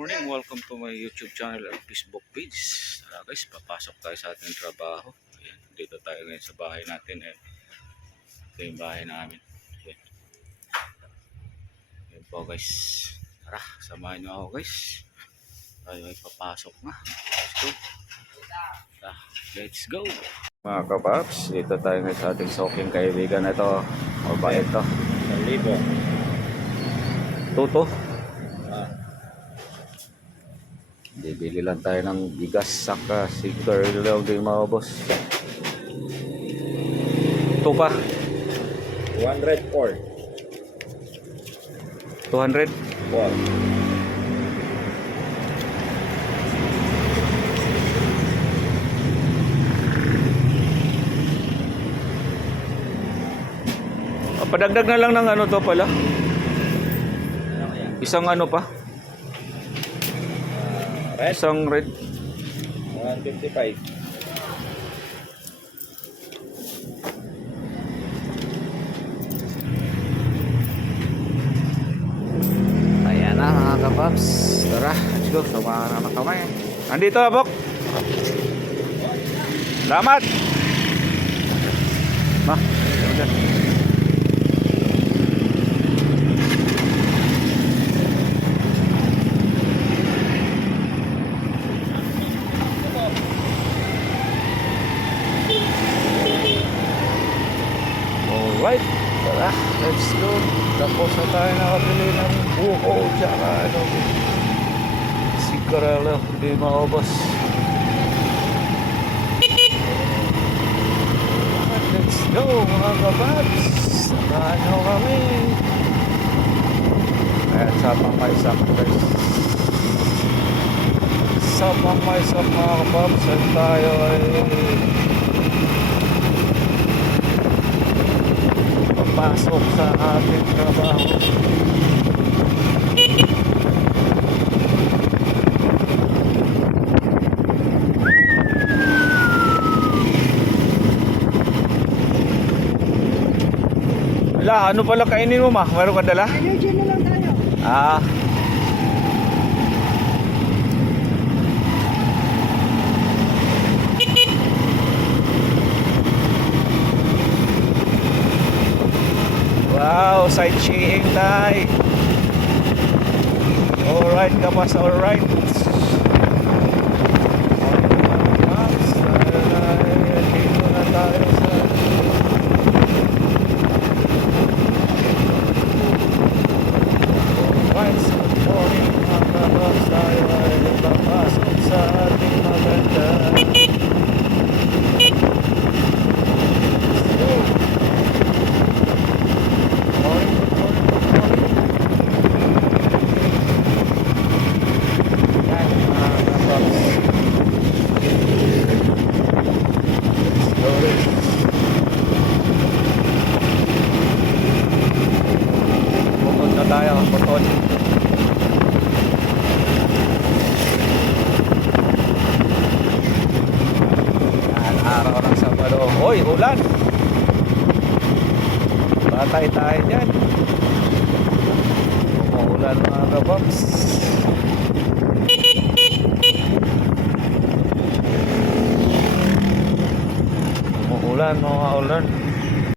morning, welcome to my YouTube channel at Facebook page. Guys, papasok tayo sa ating trabaho. Ayan, dito tayo ngayon sa bahay natin. Ito yung bahay namin. Ayan. Ayan po guys. Tara, samahan nyo ako guys. Tayo ay papasok na. Let's go. Mga kapaps, dito tayo ngayon sa ating soking kaibigan na ito. Mabait ito. 1,000. Tuto. Bibili lang tayo ng bigas saka sigar lang din mga boss. Ito pa 204. 200. Wow. Padagdag na lang ng ano to pala. Isang ano pa? Red? Isang red. 155. Ayan na mga kapaps. Tara, let's go. Samahan na kami. Nandito na, Bok. Salamat. Ma, dyan. Alright, tara, let's go. Tapos na tayo nakabili ng buko tsaka ano, sigaralo, hindi maubos. Let's go mga kababs, samahan nyo kami. Ayan, sapang may sak guys. Sapang may sak mga kababs, at tayo ay pasok sa ating trabaho. Wala, ano pala kainin mo ma? Meron ka dala? Energy na lang tayo. Ah. Wow, sightseeing tayo. Alright, kapas, alright. Dito na tayo sa alright, good morning mga kababs. Tayo ay papasok sa ating maganda. Araw ng Sabado. Hoy, ulan. Batay tayo dyan. Umuulan mga kaboks. Umuulan mga ulan.